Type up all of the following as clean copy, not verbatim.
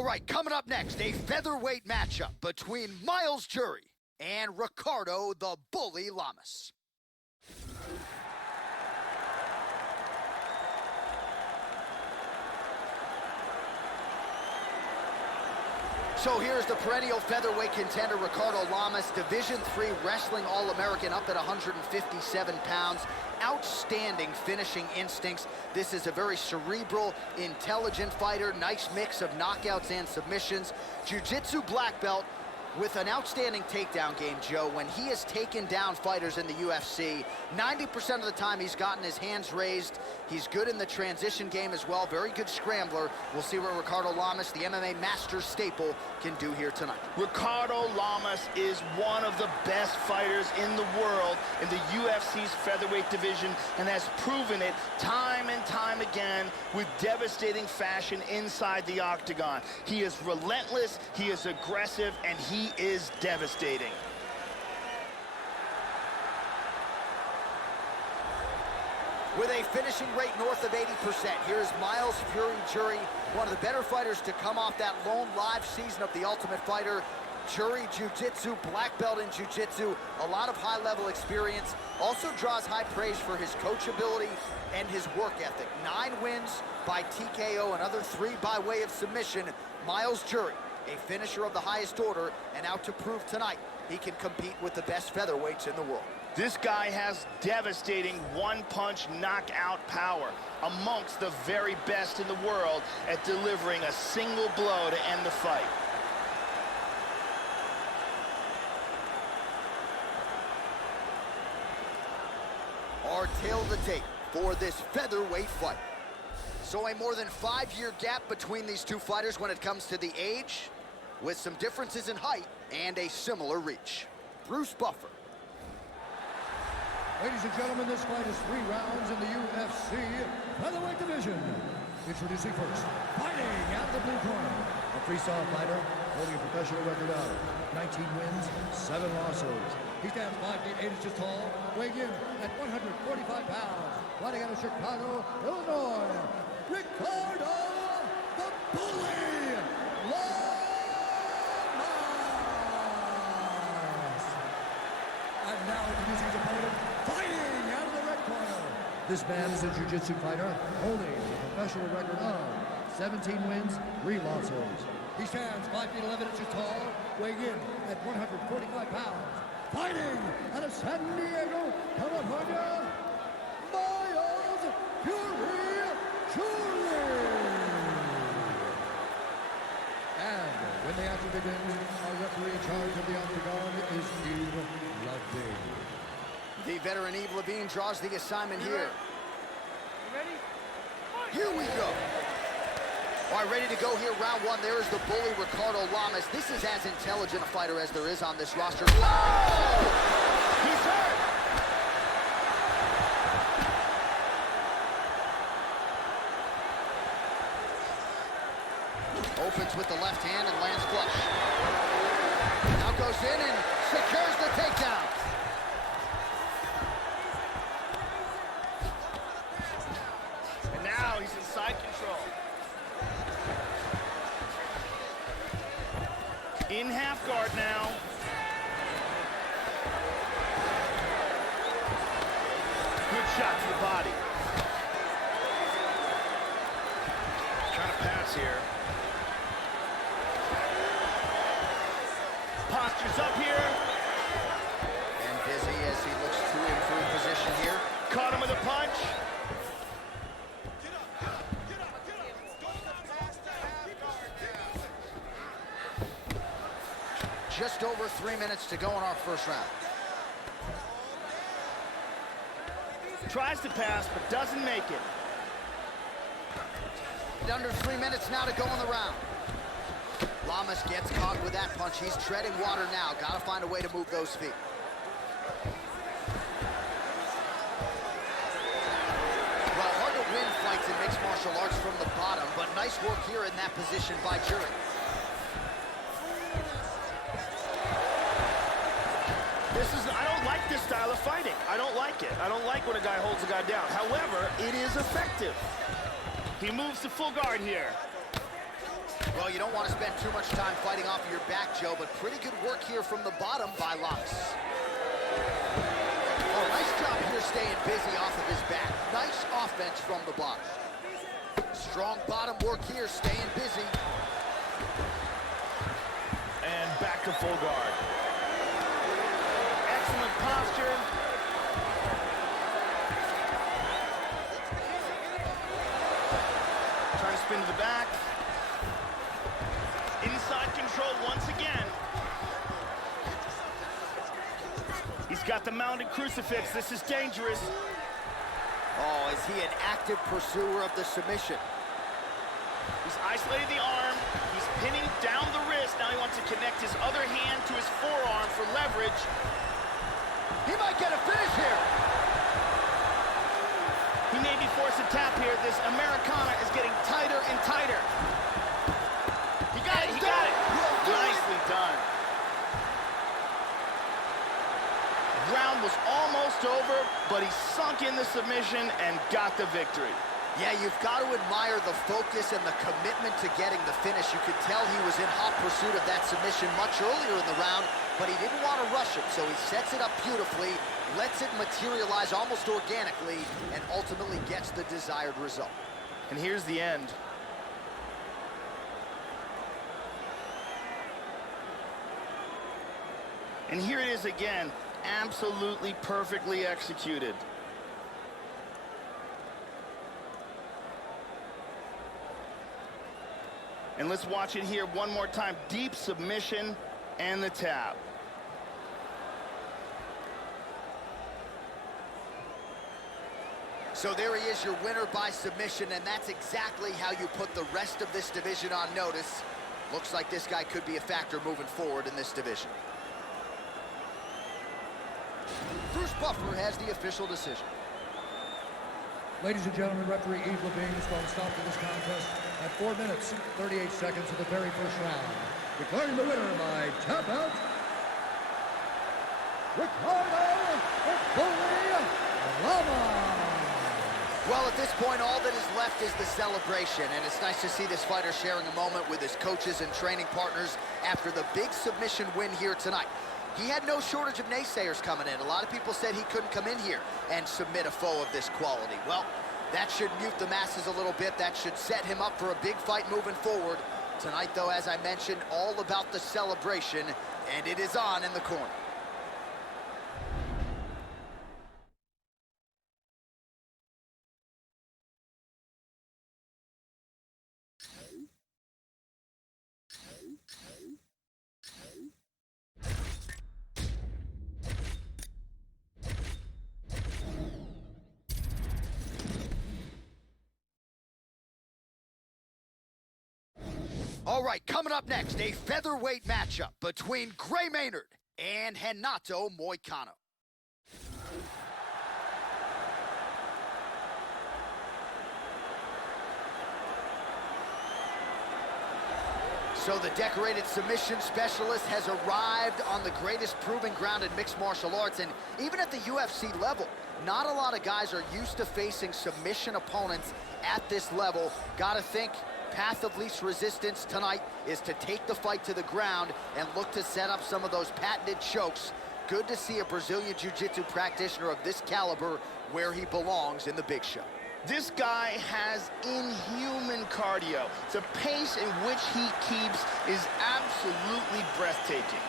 All right, coming up next, a featherweight matchup between Miles Jury and Ricardo the Bully Lamas. So here's the perennial featherweight contender, Ricardo Lamas, Division III Wrestling All-American, up at 157 pounds. Outstanding finishing instincts. This is a very cerebral, intelligent fighter. Nice mix of knockouts and submissions. Jiu-Jitsu black belt with an outstanding takedown game, Joe. When he has taken down fighters in the UFC, 90% of the time he's gotten his hands raised. He's good in the transition game as well. Very good scrambler. We'll see what Ricardo Lamas, the MMA master staple, can do here tonight. Ricardo Lamas is one of the best fighters in the world in the UFC's featherweight division and has proven it time and time again with devastating fashion inside the octagon. He is relentless, he is aggressive, and he is devastating. With a finishing rate north of 80%, here's Miles Fury Jury, one of the better fighters to come off that lone live season of The Ultimate Fighter. Jury, jiu-jitsu, black belt in jiu-jitsu, a lot of high-level experience. Also draws high praise for his coachability and his work ethic. 9 wins by TKO, another 3 by way of submission. Miles Jury, a finisher of the highest order, and out to prove tonight he can compete with the best featherweights in the world. This guy has devastating one-punch knockout power, amongst the very best in the world at delivering a single blow to end the fight. Our tale of the tape for this featherweight fight. So a more than 5-year gap between these two fighters when it comes to the age, with some differences in height and a similar reach. Bruce Buffer. Ladies and gentlemen, this fight is 3 rounds in the UFC featherweight division. Introducing first, fighting out of the blue corner, a freestyle fighter holding a professional record of 19 wins, 7 losses. He stands 5 feet 8 inches tall, weighing in at 145 pounds. Fighting out of Chicago, Illinois, Ricardo the Bully Lamas. And now introducing his opponent, fighting out of the red corner. This man is a jiu-jitsu fighter holding a professional record of 17 wins, 3 losses. He stands 5 feet 11 inches tall, weighing in at 145 pounds. Fighting out of San Diego, California, Miles Fury Jury. And when the action begins, our referee in charge of the octagon is Eve Levine. The veteran Eve Levine draws the assignment here. You ready? Here we go. All right, ready to go here, round 1. There is the bully, Ricardo Lamas. This is as intelligent a fighter as there is on this roster. Whoa! He's hurt! Opens with the left hand and lands flush. Now goes in and secures the takedown. And now he's in side control. In half guard now. Good shot to the body. Trying to pass here. Posture's up here. And busy as he looks to improve position here. Caught him with a punch. Just over 3 minutes to go in our first round. Tries to pass, but doesn't make it. Under 3 minutes now to go in the round. Lamas gets caught with that punch. He's treading water now. Got to find a way to move those feet. Well, hard to win fights in mixed martial arts from the bottom, but nice work here in that position by Jury. I don't like this style of fighting. I don't like it. I don't like when a guy holds a guy down. However, it is effective. He moves to full guard here. Well, you don't want to spend too much time fighting off of your back, Joe, but pretty good work here from the bottom by Lamas. Oh, nice job here staying busy off of his back. Nice offense from the bottom. Strong bottom work here, staying busy. And back to full guard. Excellent posture. Trying to spin to the back. Inside control once again. He's got the mounted crucifix. This is dangerous. Oh, is he an active pursuer of the submission? He's isolated the arm. He's pinning down the wrist. Now he wants to connect his other hand to his forearm for leverage. He might get a finish here. He may be forced to tap here. This Americana is getting tighter and tighter. He got it, he got it. Nicely done. Round was almost over, but he sunk in the submission and got the victory. Yeah, you've got to admire the focus and the commitment to getting the finish. You could tell he was in hot pursuit of that submission much earlier in the round, but he didn't want to rush it, so he sets it up beautifully, lets it materialize almost organically, and ultimately gets the desired result. And here's the end. And here it is again, absolutely perfectly executed. And let's watch it here one more time. Deep submission and the tap. So there he is, your winner by submission, and that's exactly how you put the rest of this division on notice. Looks like this guy could be a factor moving forward in this division. Bruce Buffer has the official decision. Ladies and gentlemen, referee Yves Levine is going to stop to this contest at 4 minutes, 38 seconds of the very first round. Declaring the winner by tap out, Ricardo Lama. Well, at this point, all that is left is the celebration, and it's nice to see this fighter sharing a moment with his coaches and training partners after the big submission win here tonight. He had no shortage of naysayers coming in. A lot of people said he couldn't come in here and submit a foe of this quality. Well, that should mute the masses a little bit. That should set him up for a big fight moving forward. Tonight, though, as I mentioned, all about the celebration, and it is on in the corner. All right, coming up next, a featherweight matchup between Gray Maynard and Renato Moicano. So the decorated submission specialist has arrived on the greatest proving ground in mixed martial arts, and even at the UFC level, not a lot of guys are used to facing submission opponents at this level. Gotta think path of least resistance tonight is to take the fight to the ground and look to set up some of those patented chokes. Good to see a Brazilian Jiu-Jitsu practitioner of this caliber where he belongs in the big show. This guy has inhuman cardio. The pace in which he keeps is absolutely breathtaking.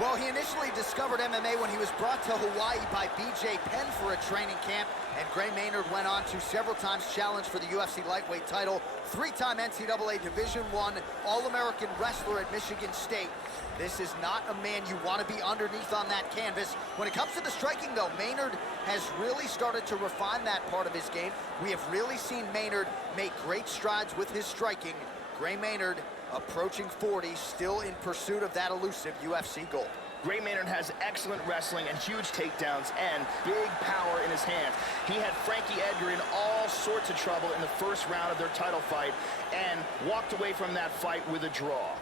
Well, he initially discovered MMA when he was brought to Hawaii by BJ Penn for a training camp, and Gray Maynard went on to several times challenge for the UFC lightweight title, 3-time NCAA Division I All-American wrestler at Michigan State. This is not a man you want to be underneath on that canvas. When it comes to the striking, though, Maynard has really started to refine that part of his game. We have really seen Maynard make great strides with his striking. Gray Maynard, approaching 40, still in pursuit of that elusive UFC gold. Gray Maynard has excellent wrestling and huge takedowns and big power in his hands. He had Frankie Edgar in all all sorts of trouble in the first round of their title fight and walked away from that fight with a draw.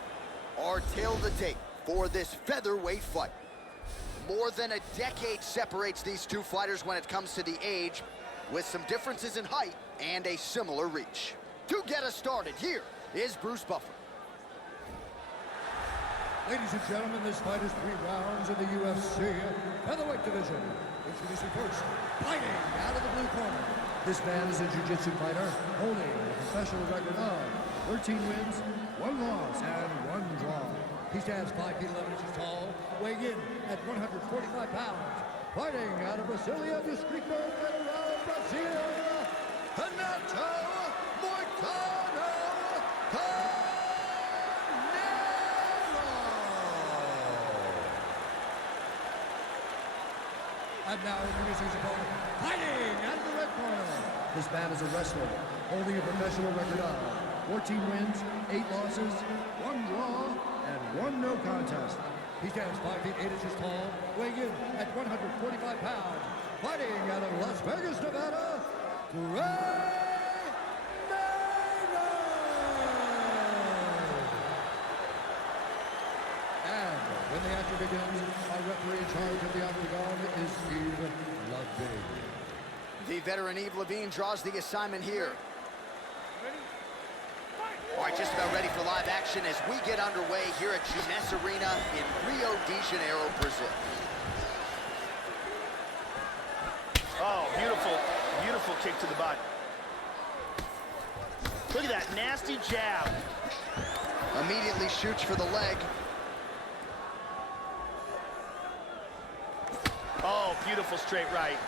Our tale to date for this featherweight fight. More than a decade separates these two fighters when it comes to the age, with some differences in height and a similar reach. To get us started, here is Bruce Buffer. Ladies and gentlemen, this fight is 3 rounds in the UFC featherweight division. Introducing first, fighting out of the blue corner. This man is a jiu-jitsu fighter holding a professional record of 13 wins, 1 loss, and 1 draw. He stands 5 feet 11 inches tall, weighing in at 145 pounds. Fighting out of Brasilia, Distrito Federal, Brazil, Renato Moicano Carneiro. And now introducing his opponent, fighting out of the red corner. This man is a wrestler, holding a professional record of 14 wins, 8 losses, 1 draw, and 1 no contest. He stands 5 feet 8 inches tall, weighing in at 145 pounds. Fighting out of Las Vegas, Nevada, And when the action begins, our referee in charge of the octagon is Yves Levine. The veteran Yves Levine draws the assignment here. All right, just about ready for live action as we get underway here at Gymnast Arena in Rio de Janeiro, Brazil. Oh, beautiful, beautiful kick to the butt. Look at that nasty jab. Immediately shoots for the leg. Oh, beautiful straight right.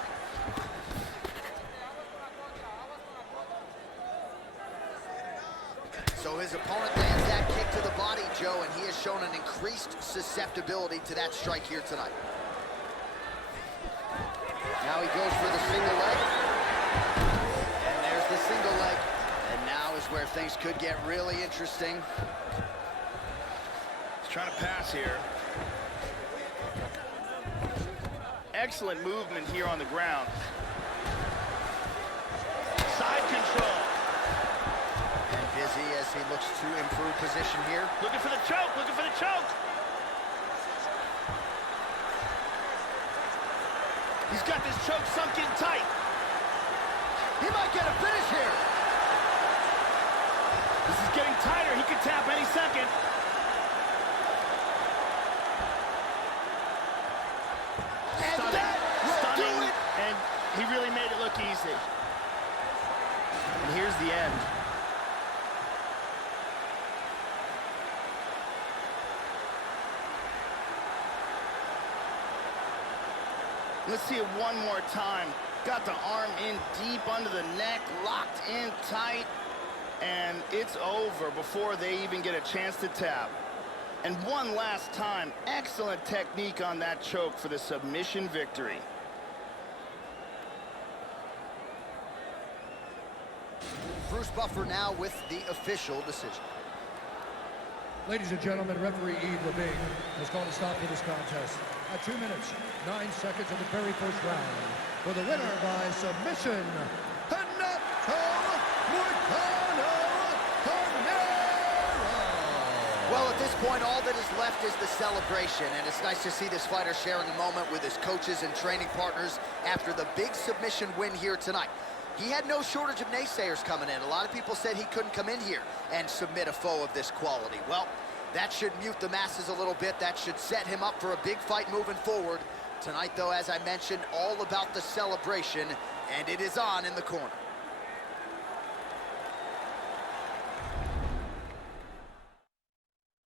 So his opponent lands that kick to the body, Joe, and he has shown an increased susceptibility to that strike here tonight. Now he goes for the single leg. And there's the single leg. And now is where things could get really interesting. He's trying to pass here. Excellent movement here on the ground. Side control. And busy as he looks to improve position here. Looking for the choke, looking for the choke. He's got this choke sunk in tight. He might get a finish here. This is getting tighter. He could tap any second. Stunning, and he really made it look easy. And here's the end. Let's see it one more time. Got the arm in deep under the neck, locked in tight, and it's over before they even get a chance to tap. And one last time, excellent technique on that choke for the submission victory. Bruce Buffer now with the official decision. Ladies and gentlemen, referee Yves Levine has called a stop to this contest at 2 minutes, 9 seconds of the very first round. For the winner by submission, Renato Moicano Carneiro. Well, at this point, all that is left is the celebration, and it's nice to see this fighter sharing a moment with his coaches and training partners after the big submission win here tonight. He had no shortage of naysayers coming in. A lot of people said he couldn't come in here and submit a foe of this quality. Well, that should mute the masses a little bit. That should set him up for a big fight moving forward. Tonight, though, as I mentioned, all about the celebration, and it is on in the corner.